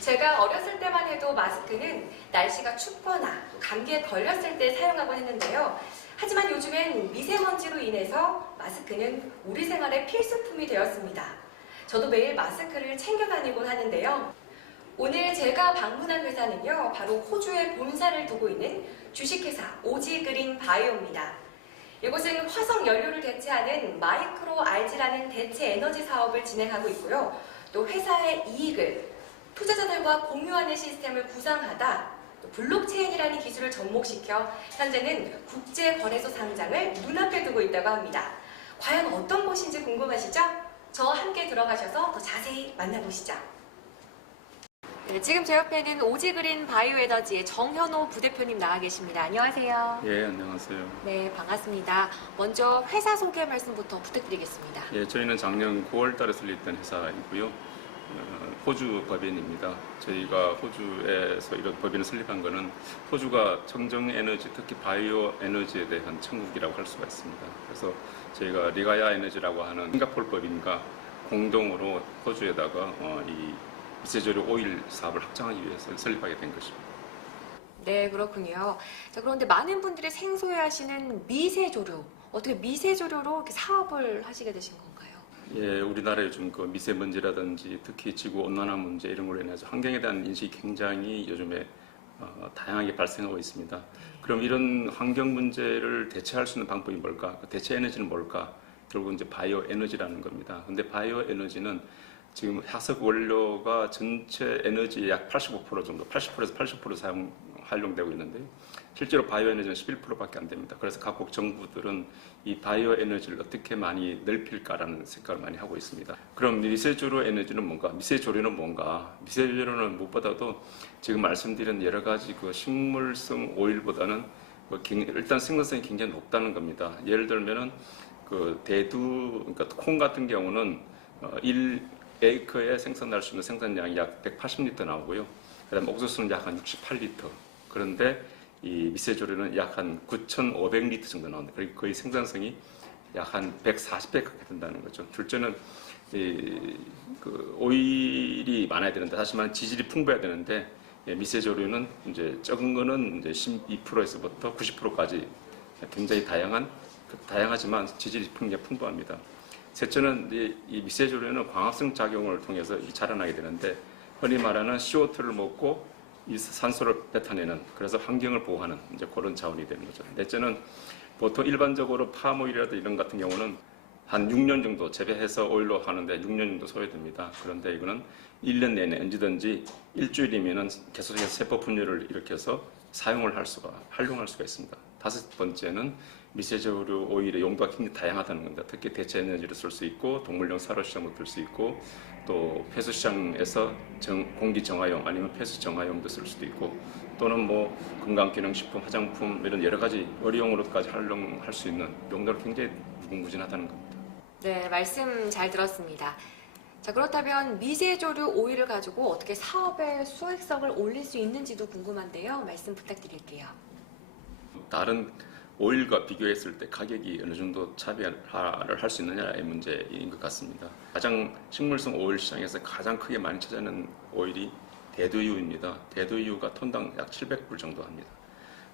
제가 어렸을 때만 해도 마스크는 날씨가 춥거나 감기에 걸렸을 때 사용하곤 했는데요. 하지만 요즘엔 미세먼지로 인해서 마스크는 우리 생활의 필수품이 되었습니다. 저도 매일 마스크를 챙겨 다니곤 하는데요. 오늘 제가 방문한 회사는요, 바로 호주에 본사를 두고 있는 주식회사 오지그린 바이오입니다. 이곳은 화석 연료를 대체하는 마이크로 알지라는 대체 에너지 사업을 진행하고 있고요. 또 회사의 이익을 투자자들과 공유하는 시스템을 구상하다 또 블록체인이라는 기술을 접목시켜 현재는 국제거래소 상장을 눈앞에 두고 있다고 합니다. 과연 어떤 곳인지 궁금하시죠? 저와 함께 들어가셔서 더 자세히 만나보시죠. 네, 지금 제 옆에는 오지그린 바이오에너지의 정현호 부대표님 나와 계십니다. 안녕하세요. 예, 안녕하세요. 네, 반갑습니다. 먼저 회사 소개 말씀부터 부탁드리겠습니다. 예, 저희는 작년 9월 달에 설립된 회사이고요. 호주 법인입니다. 저희가 호주에서 이런 법인을 설립한 것은 호주가 청정 에너지, 특히 바이오 에너지에 대한 천국이라고 할 수가 있습니다. 그래서 저희가 리가야 에너지라고 하는 싱가포르 법인과 공동으로 호주에다가 이 미세조류 오일 사업을 확장하기 위해서 설립하게 된 것입니다. 네, 그렇군요. 자, 그런데 많은 분들이 생소해하시는 미세조류, 어떻게 미세조류로 이렇게 사업을 하시게 되신 건가요? 예, 우리나라 요즘 그 미세먼지라든지 특히 지구 온난화 문제 이런 걸로 인해서 환경에 대한 인식이 굉장히 요즘에 다양하게 발생하고 있습니다. 그럼 이런 환경 문제를 대체할 수 있는 방법이 뭘까? 그 대체 에너지는 뭘까? 결국 이제 바이오 에너지라는 겁니다. 근데 바이오 에너지는 지금 화석 원료가 전체 에너지의 약 85% 정도, 80%에서 80% 활용되고 있는데요. 실제로 바이오 에너지는 11%밖에 안 됩니다. 그래서 각국 정부들은 이 바이오 에너지를 어떻게 많이 넓힐까라는 생각을 많이 하고 있습니다. 그럼 미세조류 에너지는 뭔가? 미세조류는 뭔가? 미세조류는 무엇보다도 지금 말씀드린 여러 가지 그 식물성 오일보다는 일단 생산성이 굉장히 높다는 겁니다. 예를 들면은 그 대두, 그러니까 콩 같은 경우는 1에이커에 생산할 수 있는 생산량이 약 180리터 나오고요. 그다음에 옥수수는 약 한 68리터. 그런데 이 미세조류는 약 한 9,500리터 정도 나옵니다. 그리고 거의 생산성이 약 한 140배 가까이 된다는 거죠. 둘째는 그 오일이 많아야 되는데, 하지만 지질이 풍부해야 되는데, 미세조류는 이제 적은 거는 이제 12%에서부터 90%까지 굉장히 다양하지만 지질이 굉장히 풍부합니다. 셋째는 이 미세조류는 광합성 작용을 통해서 자라나게 되는데, 흔히 말하는 CO2를 먹고 이 산소를 뱉어내는, 그래서 환경을 보호하는 이제 그런 자원이 되는 거죠. 넷째는 보통 일반적으로 팜오일이라든지 이런 같은 경우는 한 6년 정도 재배해서 오일로 하는데 6년 정도 소요됩니다. 그런데 이거는 1년 내내 언제든지 일주일이면은 계속해서 세포 분열을 일으켜서 활용할 수가 있습니다. 다섯 번째는 미세조류 오일의 용도가 굉장히 다양하다는 겁니다. 특히 대체 에너지를 쓸 수 있고, 동물용 사료 시장도 쓸 수 있고, 또 폐수 시장에서 공기 정화용 아니면 폐수 정화용도 쓸 수도 있고, 또는 뭐 건강기능식품, 화장품 이런 여러 가지 의료용으로까지 활용할 수 있는 용도가 굉장히 무궁무진하다는 겁니다. 네, 말씀 잘 들었습니다. 자, 그렇다면 미세조류 오일을 가지고 어떻게 사업의 수익성을 올릴 수 있는지도 궁금한데요. 말씀 부탁드릴게요. 다른 오일과 비교했을 때 가격이 어느 정도 차별화를 할 수 있느냐의 문제인 것 같습니다. 가장 식물성 오일 시장에서 가장 크게 많이 차지하는 오일이 대두유입니다. 대두유가 톤당 약 700불 정도 합니다.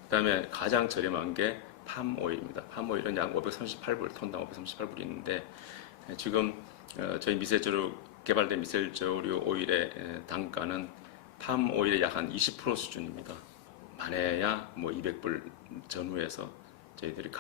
그 다음에 가장 저렴한 게 팜오일입니다. 팜오일은 약 538불, 톤당 538불이 있는데, 지금 저희 개발된 미세조류 오일의 단가는 팜오일의 약 한 20% 수준입니다. 많아야 뭐 200불 전후에서 저희들이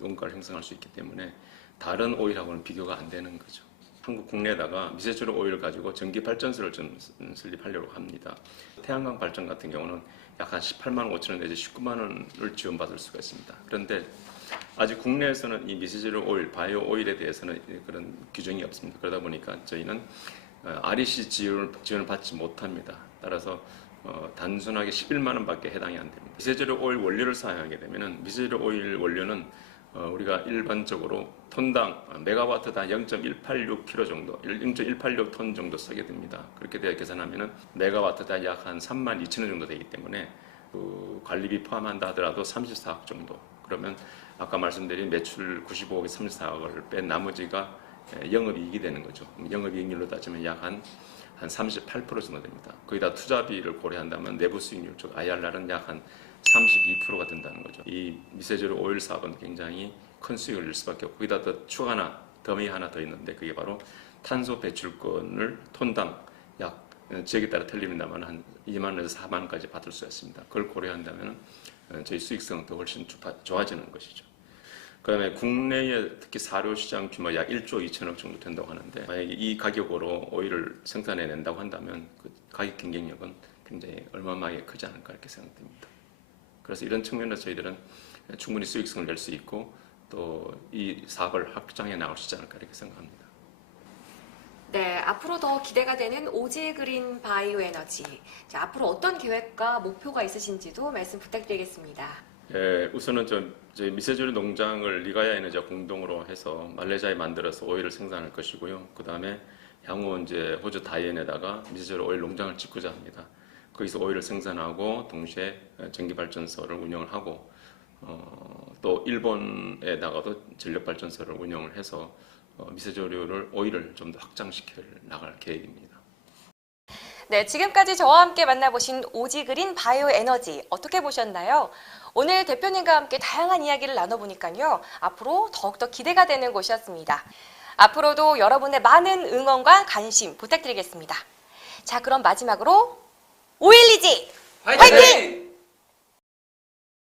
원가를 형성할 수 있기 때문에 다른 오일하고는 비교가 안 되는 거죠. 한국 국내에다가 미세조류 오일을 가지고 전기 발전소를 좀 설립하려고 합니다. 태양광 발전 같은 경우는 약 한 18만 5천 원 내지 19만 원을 지원받을 수가 있습니다. 그런데 아직 국내에서는 이 미세조류 오일, 바이오 오일에 대해서는 그런 규정이 없습니다. 그러다 보니까 저희는 REC 지원을 받지 못합니다. 따라서 단순하게 11만 원밖에 해당이 안 됩니다. 미세조류 오일 원료를 사용하게 되면은 미세조류 오일 원료는 우리가 일반적으로 톤당 메가와트당 0.186kg 정도, 0.186톤 정도 쓰게 됩니다. 그렇게 되어 계산하면은 메가와트당 약 한 3만 2천 원 정도 되기 때문에 그 관리비 포함한다 하더라도 34억 정도. 그러면 아까 말씀드린 매출 95억에 34억을 뺀 나머지가 영업이익이 되는 거죠. 영업이익률로 따지면 약 한 38% 정도 됩니다. 거기다 투자비를 고려한다면 내부 수익률, 즉 IRR은 약 한 32%가 된다는 거죠. 이 미세저류 오일 사업은 굉장히 큰 수익을 낼 수밖에 없고, 거기다 더 추가 하나, 덤이 하나 더 있는데 그게 바로 탄소 배출권을 톤당 약 지역에 따라 틀립니다만 한 2만 원에서 4만 원까지 받을 수 있습니다. 그걸 고려한다면 저희 수익성은 더 훨씬 좋아지는 것이죠. 그다음에 국내의 특히 사료 시장 규모 약 1조 2천억 정도 된다고 하는데, 만약에 이 가격으로 오일을 생산해 낸다고 한다면 그 가격 경쟁력은 굉장히 얼마만하게 크지 않을까 이렇게 생각됩니다. 그래서 이런 측면에서 저희들은 충분히 수익성을 낼 수 있고 또 이 사업을 확장해 나갈 수 있지 않을까 이렇게 생각합니다. 네, 앞으로 더 기대가 되는 오지 그린 바이오 에너지. 자, 앞으로 어떤 계획과 목표가 있으신지도 말씀 부탁드리겠습니다. 예, 우선은 저희 미세조류 농장을 리가야 에너지와 공동으로 해서 말레이시아에 만들어서 오일을 생산할 것이고요. 그 다음에 향후 이제 호주 다이앤에다가 미세조류 오일 농장을 짓고자 합니다. 거기서 오일을 생산하고 동시에 전기발전소를 운영을 하고 또 일본에다가도 전력발전소를 운영을 해서 미세조류를 오일을 좀 더 확장시켜 나갈 계획입니다. 네, 지금까지 저와 함께 만나보신 오지 그린 바이오 에너지 어떻게 보셨나요? 오늘 대표님과 함께 다양한 이야기를 나눠보니까요. 앞으로 더욱더 기대가 되는 곳이었습니다. 앞으로도 여러분의 많은 응원과 관심 부탁드리겠습니다. 자, 그럼 마지막으로 오일리지 화이팅!